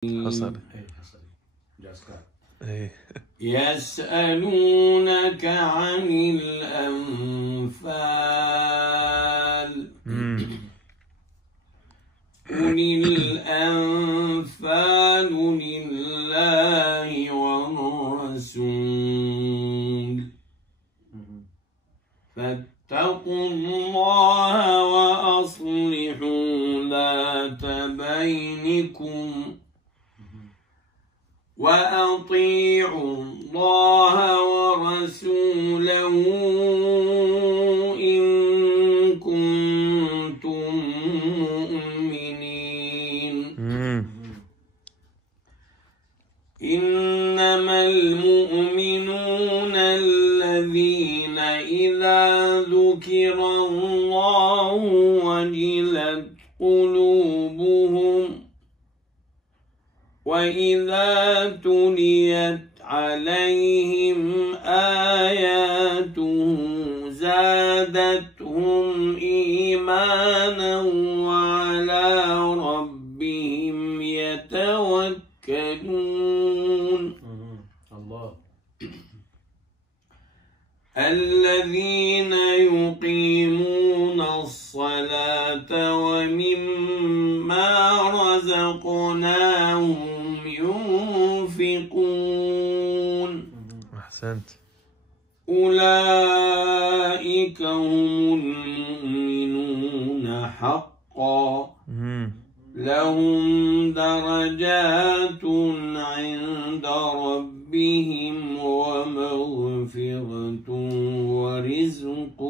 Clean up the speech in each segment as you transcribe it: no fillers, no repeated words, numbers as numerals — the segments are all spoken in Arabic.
حصل. يسألونك عن الأنفال قل الأنفال لله والرسول فاتقوا الله وأصلحوا ذات بينكم وأطيعوا الله ورسوله إن كنتم مؤمنين. إنما المؤمنون الذين إذا ذكر الله وجلت قلوبهم وإذا تليت عليهم آياته زادتهم إيمانا وعلى ربهم يتوكلون. الله. الذين يقيمون الصلاة ومما رزقناهم ينفقون. أحسنت. أولئك هم المؤمنون حقا لهم درجات عند ربهم ومغفرة ورزق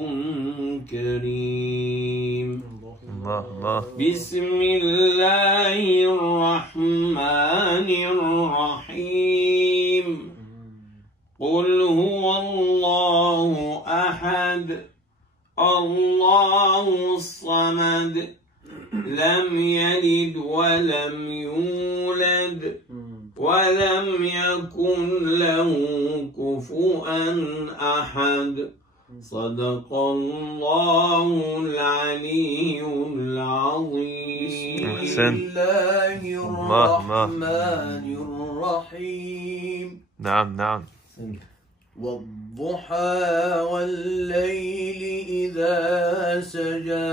كريم. الله. بسم الله الرحمن الرحيم. قل هو الله أحد الله الصمد لم يلد ولم يولد ولم يكن له كفوا أحد. صدق الله العلي العظيم. بسم الله الرحمن الرحيم. نعم. والضحى والليل إذا سجى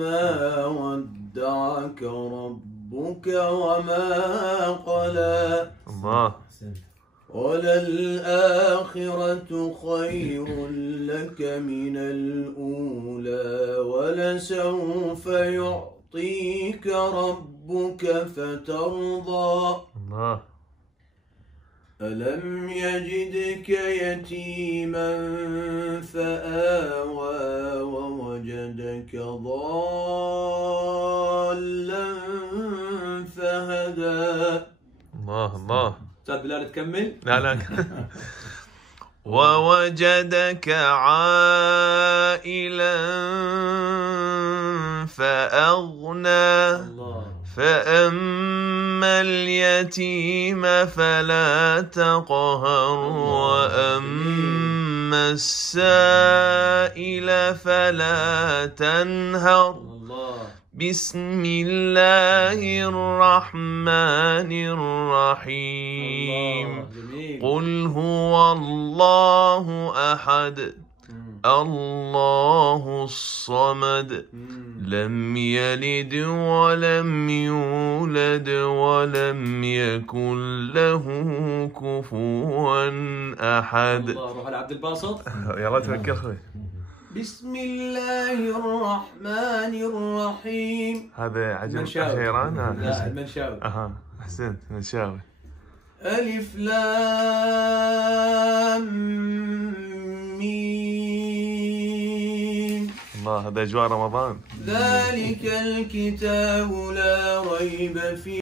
ما ودعك ربك وما قلى. الله. وللآخرة خير لك من الأولى ولسوف يعطيك ربك فترضى. الله. ألم يجدك يتيما فآوى ووجدك ضالا فهدى. الله. أستاذ بلال تكمل؟ لا. ووجدك عائلا فأغنى. فأما اليتيم فلا تقهر وأما السائل فلا تنهر. بسم الله الرحمن الرحيم. قل هو الله أحد الله الصمد لم يلد ولم يولد ولم يكن له كفوا أحد. روح على عبد الباسط. يلا توكل خوي. بسم الله الرحمن الرحيم. هذا عجب حيران. لا المنشاوي. أحسنت منشاوي. ألف لام ميم. الله. هذا أجواء رمضان. ذلك الكتاب لا ريب فيه.